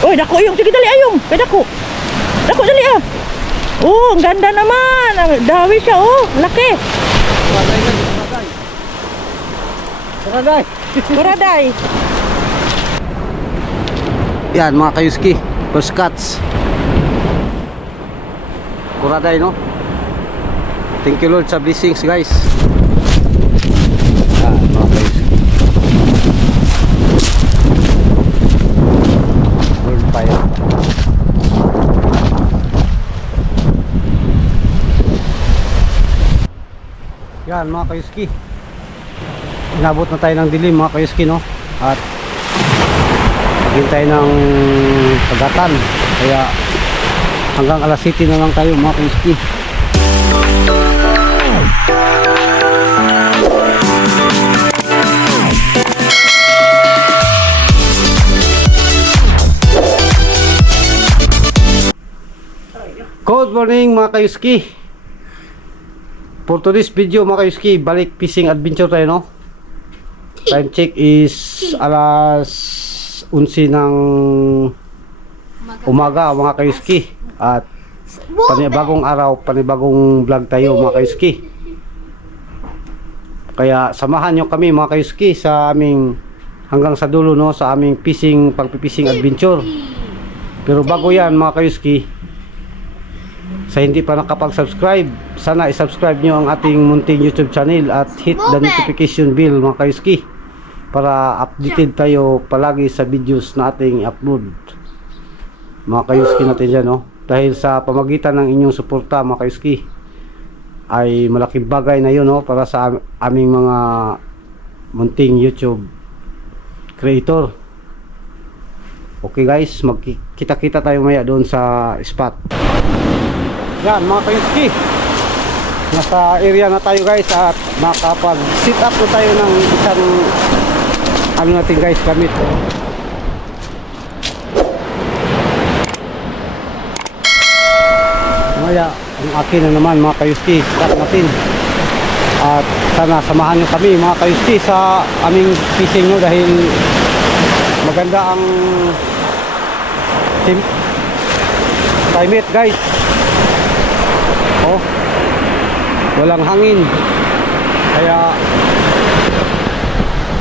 Uy, dako yung. Sige, dali ayong. Kay dako. Dako, dali ah. Oh, ang ganda naman. Ang Dawi siya, oh. Laki. Saraday. Kuraday. Yan mga kayuski. First cuts. Kuraday no. Thank you Lord sa blessings guys. Yan mga kayuski. Lord fire. Yan mga kayuski. Inabot na tayo ng dilim mga kayuski no. At maghintay ng pagatan kaya hanggang alas 7 na lang tayo mga kayuski Good morning mga kayuski For today's video mga kayuski Balik fishing adventure tayo no? Time check is alas 11 ng umaga mga kayuski. At panibagong araw, panibagong vlog tayo mga kayuski. Kaya samahan nyo kami mga kayuski sa aming hanggang sa dulo no? Sa aming fishing pagpipising adventure. Pero bago yan mga kayuski sa hindi pa nakapag-subscribe, sana i-subscribe nyo ang ating munting YouTube channel at hit the notification bell mga kayuski para updated tayo palagi sa videos na ating upload. Mga kayuski natin dyan, no? Dahil sa pamagitan ng inyong suporta mga kayuski ay malaking bagay na yun, no? Para sa am- aming mga munting YouTube creator. Okay guys, magkita-kita tayo maya doon sa spot. Yan mga kayuski Nasa area na tayo guys At nakapag sit up na tayo ng isang Ano natin guys gamit. Maya ang akin na naman mga kayuski Start natin. At sana samahan nyo kami mga kayuski Sa aming fishing nyo Dahil maganda ang climate guys oh walang hangin. Kaya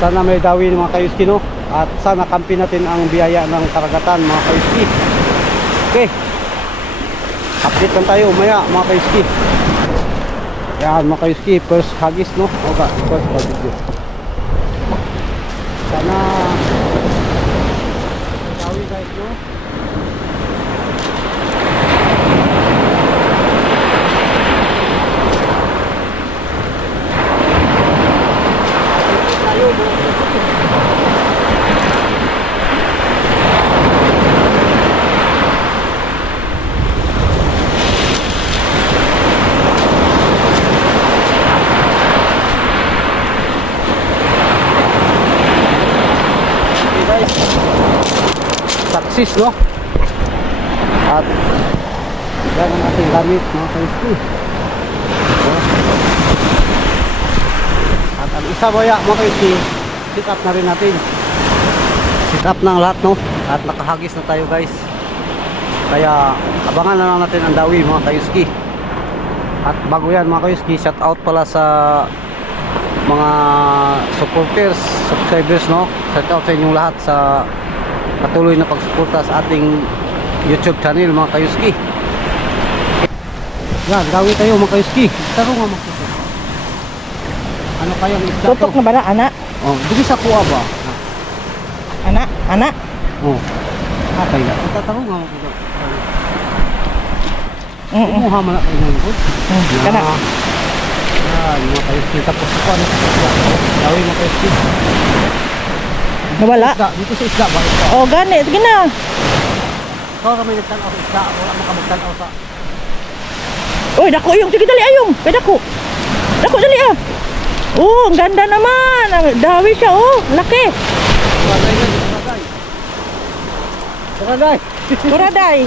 sana may dawin mga kayuski no? At sana kampi natin ang biyaya ng karagatan mga kayuski. Okay. Update lang tayo maya mga kayuski. Yan mga kayuski first hagis no? Okay first hagis sana dawi guys no Okay guys. Success no? At yan ang ating gamit mga. At ang isa mo ya mga kaiski, sit up na rin natin. Sit up ng lahat no? At nakahagis na tayo guys. Kaya abangan na lang natin ang dawi mga kaiski. At bago yan mga kaiski, shout out pala sa mga supporters, subscribers no. Shout out sa inyong lahat sa patuloy na pagsuporta sa ating YouTube channel mga kayuski. Yan, gawin tayo mga kayuski. Taro nga mga kayuski. Ano kayang isda Tutok to? na ba na, anak? Oh, dili sa kuha ba? Anak? Anak? Oh. Atay na. Tataro nga mga kayuski. Mm -mm. Kumuha man na kayo ng likod. Mm, Kana. Yan, mga kayuski. Tapos ito ano. Gawin mga kayuski. Nawala? Isda, dito sa isda ba? Isda. Oh, gani. Sige na. Ikaw kami nagtanaw sa isda. Wala makamagtanaw sa... Uy, dako yung. Sige, dali ayong. Kay dako. Dako, dali ah. Oh, ang ganda naman. Ang Dawi siya, oh. Laki. Saraday yan, saraday. Saraday. Kuraday.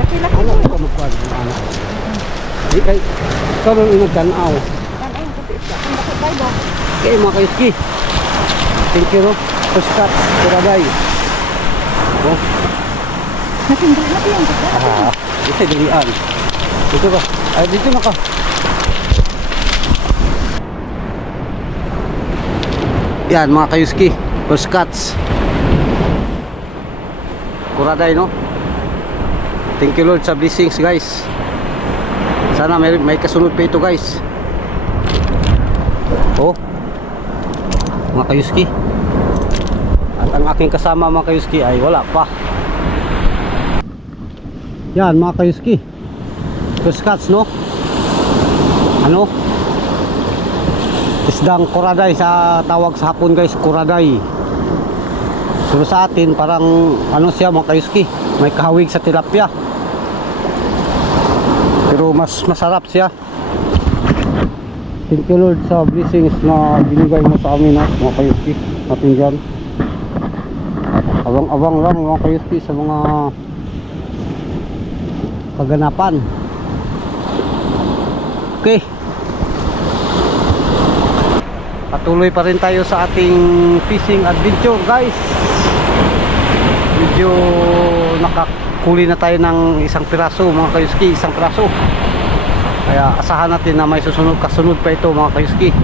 Laki, laki. Ano magkuhan ng anak? Di kay ikaw nang inagtanaw. Okay mga kayuski. Thank you no. Puskat, Kuragay. Oh, Natinggal na yan. ah, ito dilian. Dito ka. Ay, dito na ka. Yan mga kayuski. Puskats. Kuraday no. Thank you Lord sa blessings guys. Sana may, may kasunod pa ito guys. Oh. Mga kayuski. At ang aking kasama mga kayuski ay wala pa. Yan mga kayuski. Puskats no. Ano? Isdang kuraday sa tawag sa hapon guys, kuraday. Pero sa atin parang ano siya mga kayuski, may kahawig sa tilapia. Pero mas masarap siya. Thank you Lord sa blessings na binigay mo sa amin ha, mga kayuski natin dyan. Abang-abang lang mga kayuski sa mga kaganapan. Okay. Patuloy pa rin tayo sa ating fishing adventure guys. Medyo nakakuli na tayo ng isang piraso mga kayuski, isang piraso. Kaya asahan natin na may susunod kasunod pa ito mga kayuski.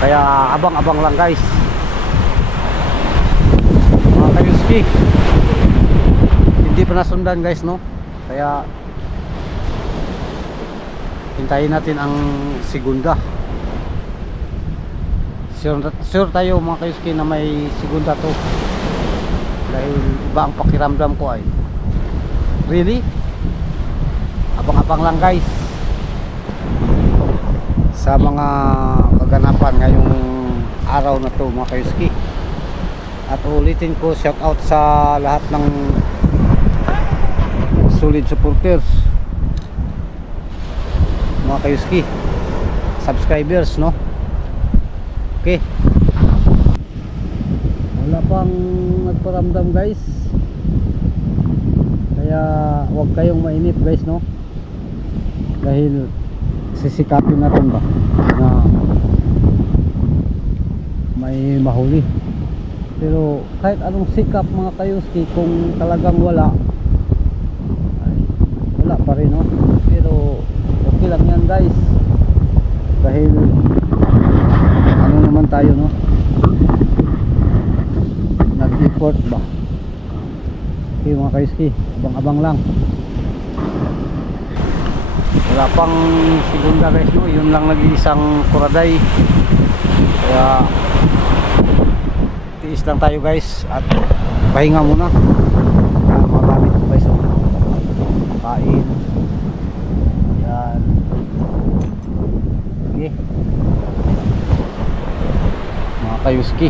Kaya abang-abang lang guys. Mga kayuski. Hindi pa nasundan guys no. Kaya hintayin natin ang segunda. Sure, sure tayo mga kayuski na may segunda to. Dahil iba ang pakiramdam ko ay. Really? Abang-abang lang guys. Sa mga kaganapan ngayong araw na to mga kayuski. At ulitin ko shout out sa lahat ng solid supporters. Mga kayuski subscribers no? Okay. Wala pang nagparamdam guys kaya huwag kayong mainip guys no? Dahil sisikapin natin ba na may mahuli. Pero kahit anong sikap mga kayuski kung talagang wala ay, wala pa rin no? Pero okay lang yan guys. Dahil ano naman tayo no? Nag effort ba? Okay mga kayuski abang abang lang. Wala pang segunda guys no? Yun lang nag-iisang kuraday. Kaya tiis lang tayo guys. At pahinga muna. Uh, magamit ko guys oh. kain. Yan. Okay mga kayuski.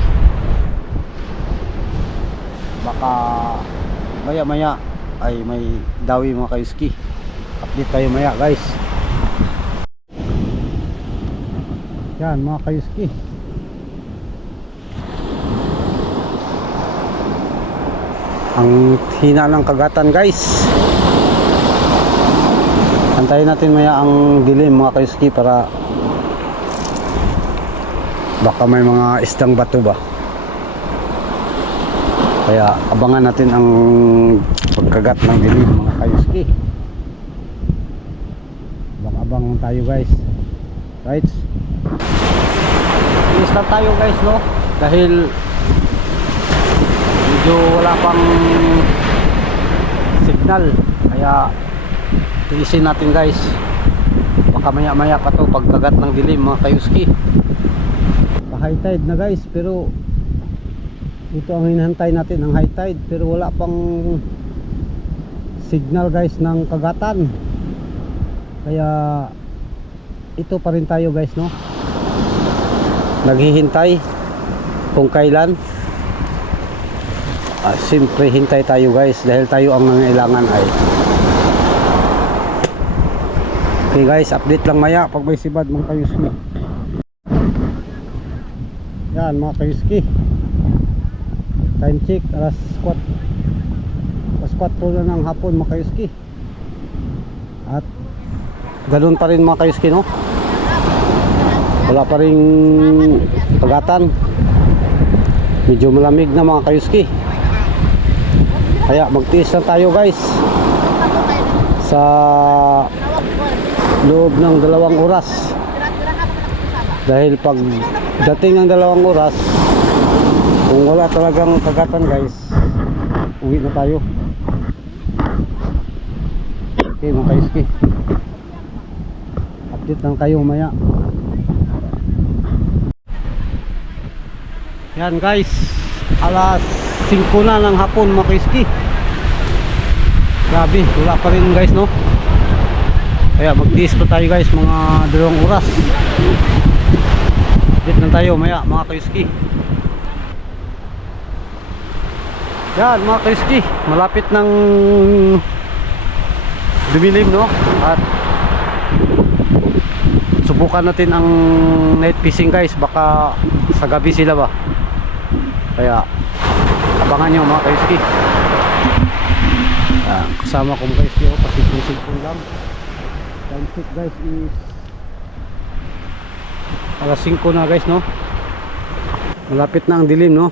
Baka maya maya ay may dawi mga kayuski update tayo maya guys. Yan mga kayuski ang hina ng kagatan guys. Antayin natin maya ang dilim mga kayuski para baka may mga isdang bato ba. Kaya abangan natin ang pagkagat ng dilim mga kayuski. Abang tayo guys. Right Inis lang tayo guys no? Dahil medyo wala pang signal. Kaya tiisin natin guys. Baka maya maya pa to pagkagat ng dilim mga kayuski. Pa high tide na guys pero ito ang hinahantay natin ang high tide pero wala pang signal guys ng kagatan. Kaya ito pa rin tayo guys no? Naghihintay kung kailan. Ah, siyempre hintay tayo guys dahil tayo ang nangailangan ay okay guys update lang maya pag may sibad mga kayuski. Yan mga kayuski. Time check alas 4 alas 4 na ng hapon mga kayuski at Ganun pa rin mga kayuski no? Wala pa rin pagatan. Medyo malamig na mga kayuski. Kaya magtiis lang tayo guys. Sa loob ng dalawang oras. Dahil pag dating ng dalawang oras, kung wala talagang kagatan guys, uwi na tayo. Okay mga kayuski. Update lang tayo maya. Yan guys, alas 5 na ng hapon mga kaiski. Grabe, wala pa rin guys no. Kaya magtiis pa tayo guys mga dalawang oras. Dito na tayo maya mga kaiski. Yan mga kaiski, malapit ng dumilim no. At subukan natin ang night fishing guys. Baka sa gabi sila ba? Kaya abangan nyo mga kaiski. Ah, kasama ko mga kaiski oh, pasigpong-sigpong lang. Time check guys is alas 5 na guys no? Malapit na ang dilim no?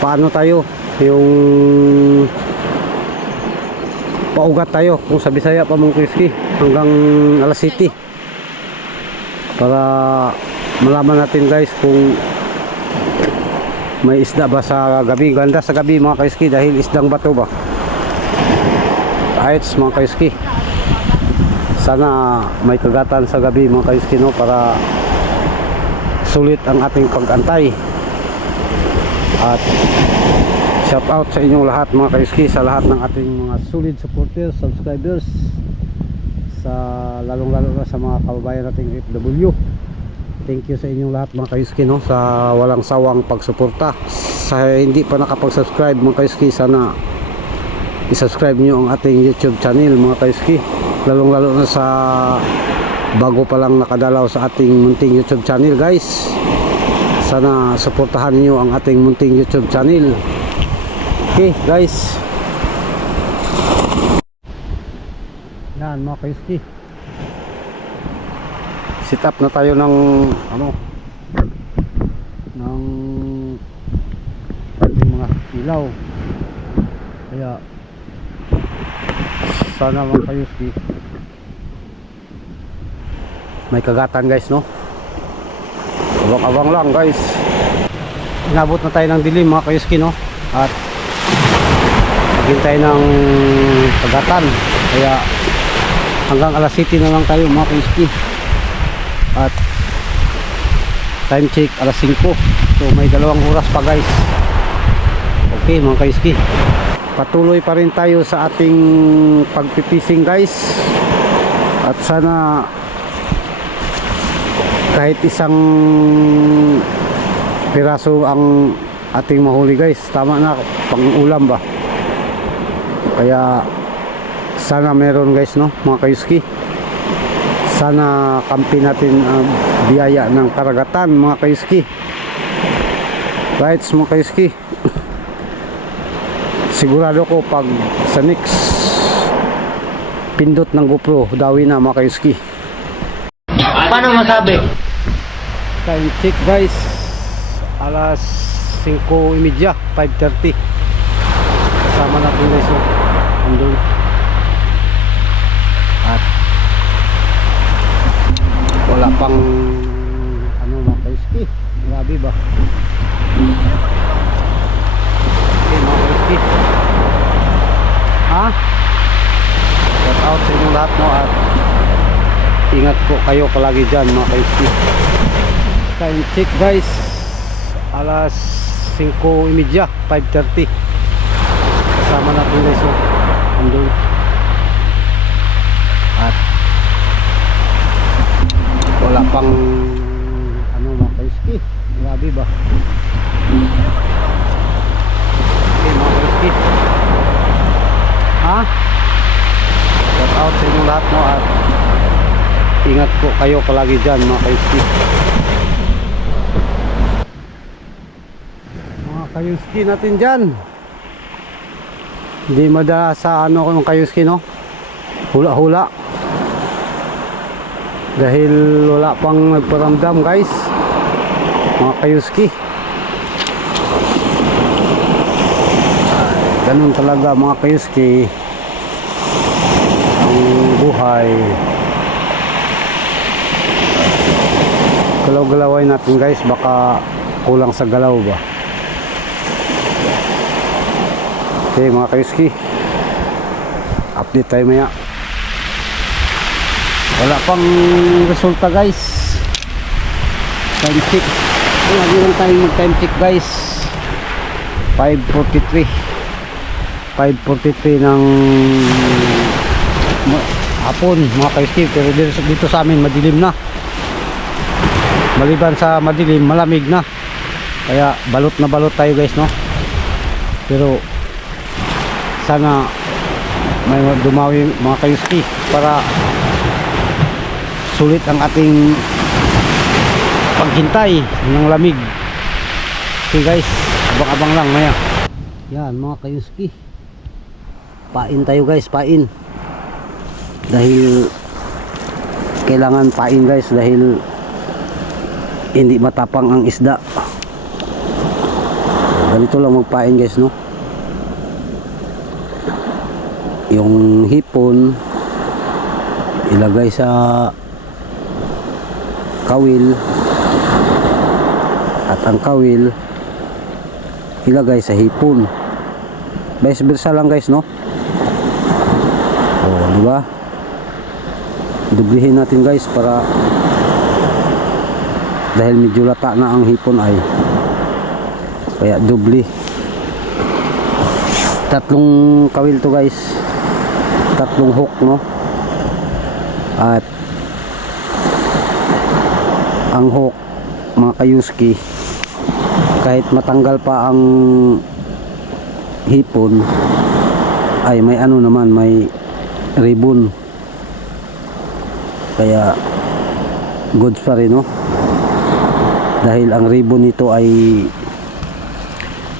Paano tayo? Yung paugat tayo kung sa Bisaya pa mga kaiski hanggang alas 7 para malaman natin guys kung may isda ba sa gabi. Ganda sa gabi mga kaiski dahil isdang bato ba? Kahit mga kaiski sana may kagatan sa gabi mga kaiski no para sulit ang ating pag-antay. At shout out sa inyong lahat mga kaiski sa lahat ng ating mga solid supporters subscribers sa lalong lalo na sa mga kababayan nating FW thank you sa inyong lahat mga kaiski no? Sa walang sawang pagsuporta. Sa hindi pa nakapag-subscribe mga kaiski sana i-subscribe nyo ang ating YouTube channel mga kaiski. Lalong lalo na sa bago pa lang nakadalaw sa ating munting YouTube channel guys. Sana suportahan nyo ang ating munting YouTube channel okay guys. Yan mga kaiski. Sit up na tayo ng ano ng ating mga ilaw. Kaya sana mga kayuski may kagatan guys no? Abang abang lang guys. Inabot na tayo ng dilim mga kayuski no? At naghintay ng kagatan kaya hanggang alas 7 na lang tayo mga kayuski at time check alas 5 so may dalawang oras pa guys. Okay mga kaiski patuloy pa rin tayo sa ating pagpipising guys. At sana kahit isang piraso ang ating mahuli guys. Tama na pang ulam ba kaya sana meron guys no mga kaiski sana kampi natin ang biyaya ng karagatan mga kaiski right mga kaiski sigurado ko pag sa next pindot ng GoPro dawi na mga kaiski Paano masabi? time check guys. Alas 5.30 5.30 kasama natin guys oh. Andun at wala pang ano mga kaiski grabe ba? Okay mga kaiski ha? Shout out sa inyong lahat no? At ingat po kayo palagi dyan mga kaiski time check guys. Alas 5.30 5.30 kasama natin guys oh. Andun at wala pang ano mga kaiski. Grabe ba? Okay mga kaiski. Ha? Shout out sa inyong lahat no? At ingat po kayo palagi dyan mga kaiski. Mga kayuski natin dyan hindi madala sa ano ng kayuski no? Hula hula dahil wala pang nagparamdam guys. Mga kayuski. Ganun talaga mga kayuski. Ang buhay. Galaw-galaway natin guys. Baka kulang sa galaw ba okay mga kayuski. Update tayo maya. Wala pang resulta guys. Time check. Lagi lang tayo mag time check guys. 5.43 5.43 ng hapon mga kaiski pero dito sa amin madilim na. Maliban sa madilim malamig na. Kaya balot na balot tayo guys no? Pero sana may dumawi mga kayuski para sulit ang ating paghintay ng lamig. Okay guys. Abang-abang lang maya. Yan mga kayuski. Pain tayo guys. Pain. Dahil kailangan pain guys dahil hindi matapang ang isda. Ganito lang magpain guys no yung hipon ilagay sa kawil at ang kawil ilagay sa hipon. Vice versa lang guys no? Oh di ba? Dublihin natin guys para dahil medyo lata na ang hipon ay kaya dubli. Tatlong kawil to guys tatlong hook no? At ang hook mga kayuski kahit matanggal pa ang hipon ay may ano naman may ribbon. Kaya goods pa rin no? Dahil ang ribbon nito ay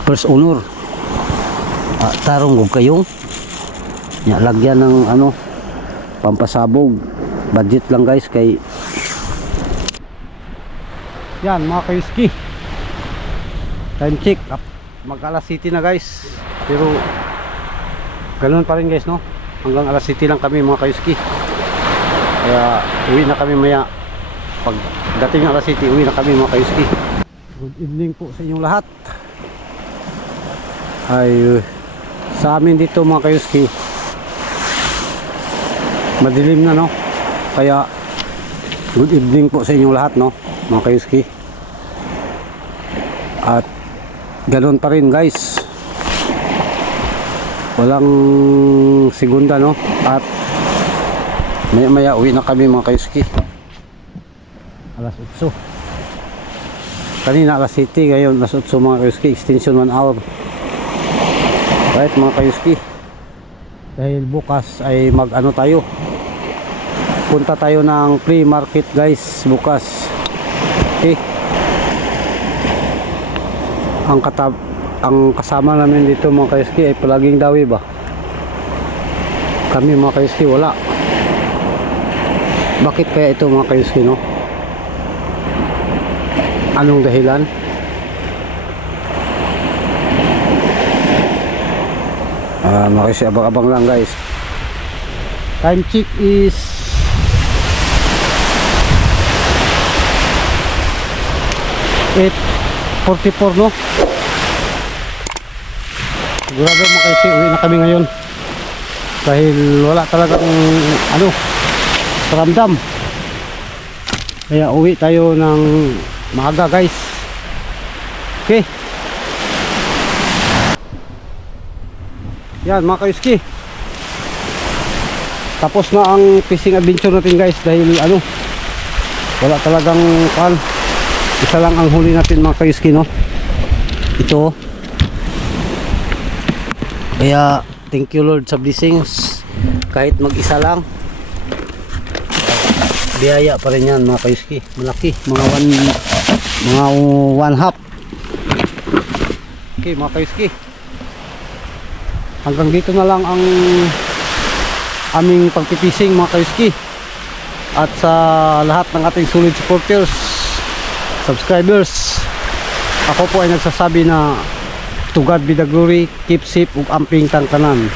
first owner ah, tarong huwag kayong lagyan ng ano pampasabog. Budget lang guys kay yan mga kayuski time check. Up mag alas city na guys. Pero ganun pa rin guys no? Hanggang alas city lang kami mga kayuski kaya uwi na kami maya. Pag dating alas city uwi na kami mga kayuski good evening po sa inyong lahat. Ay sa amin dito mga kayuski madilim na no? Kaya good evening po sa inyong lahat no? Mga kayuski. At ganoon pa rin guys. Walang segunda no? At maya maya uwi na kami mga kayuski. Alas 8 kanina alas 7 ngayon alas 8 mga kayuski. Extension 1 hour. Right mga kayuski? Dahil bukas ay mag ano tayo punta tayo ng free market guys bukas. Okay ang katab ang kasama namin dito mga kayuski ay palaging dawi ba? Kami mga kayuski wala. Bakit kaya ito mga kayuski no? Anong dahilan? Ah, uh, kasi abang-abang lang guys. Time check is eight 44 no? Sigurado mo kasi uwi na kami ngayon. Dahil wala talagang ano paramdam kaya uwi tayo ng maaga guys. Okay. Yan mga kayuski. Tapos na ang fishing adventure natin guys dahil ano wala talagang pan isa lang ang huli natin mga kayuski no? Ito. Kaya thank you Lord sa blessings. Kahit mag isa lang. Biyaya pa rin yan mga kayuski malaki. Mga one mga one half. Okay mga kayuski hanggang dito na lang ang aming pagpipising mga kayuski at sa lahat ng ating solid supporters, subscribers. Ako po ay nagsasabi na to God be the glory, keep safe ug amping tangtanan.